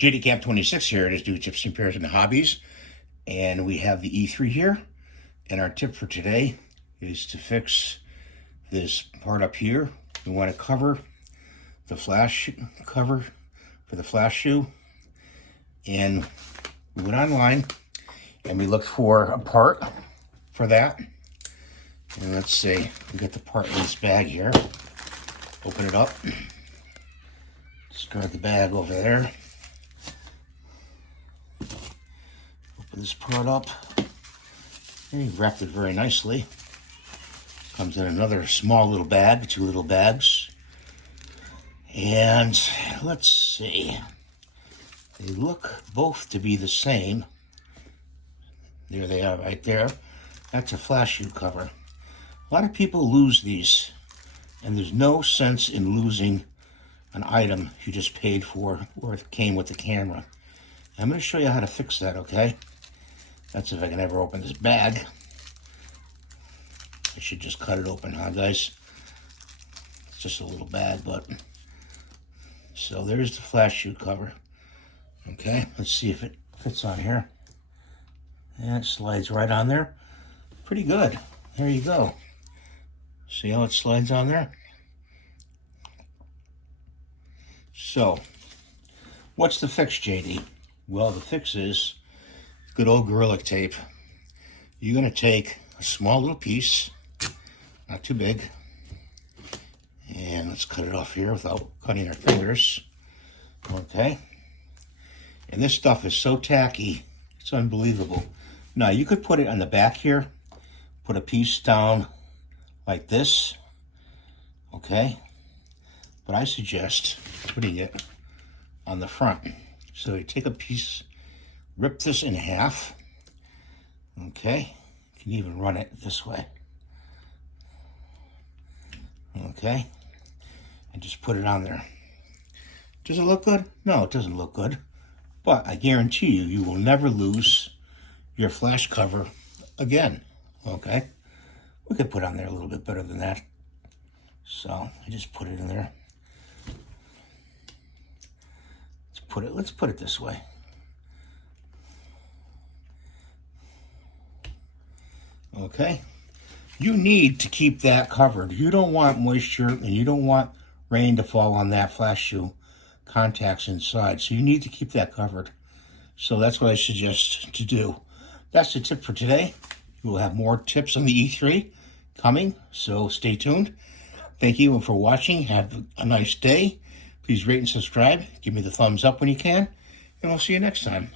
JD Camp 26 here. It is Do Tips and Pairs and Hobbies. And we have the E3 here. And our tip for today is to fix this part up here. We want to cover the flash cover for the flash shoe. And we went online and we looked for a part for that. And let's see, we got the part in this bag here. Open it up. Discard the bag over there. Open this part up. And he wrapped it very nicely. Comes in another small little bag, 2 little bags. And let's see. They look both to be the same. There they are right there. That's a flash shoe cover. A lot of people lose these, and there's no sense in losing an item you just paid for or it came with the camera. I'm going to show you how to fix that, okay? That's if I can ever open this bag. I should just cut it open, huh, guys? It's just a little bag, but... So there's the flash shoe cover. Okay, let's see if it fits on here. And it slides right on there. Pretty good. There you go. See how it slides on there? So, what's the fix, JD? Well, the fix is good old Gorilla Tape. You're going to take a small little piece, not too big, and let's cut it off here without cutting our fingers. Okay. And this stuff is so tacky, it's unbelievable. Now, you could put it on the back here, put a piece down like this, okay? But I suggest putting it on the front. So you take a piece, rip this in half, okay? You can even run it this way, okay? And just put it on there. Does it look good? No, it doesn't look good. But I guarantee you, you will never lose your flash cover again, okay? We could put on there a little bit better than that. So I just put it in there. Let's put it this way. Okay. You need to keep that covered. You don't want moisture and you don't want rain to fall on that flash shoe contacts inside. So you need to keep that covered. So that's what I suggest to do. That's the tip for today. We'll have more tips on the E3 coming, so stay tuned. Thank you for watching. Have a nice day. Please rate and subscribe. Give me the thumbs up when you can, and we'll see you next time.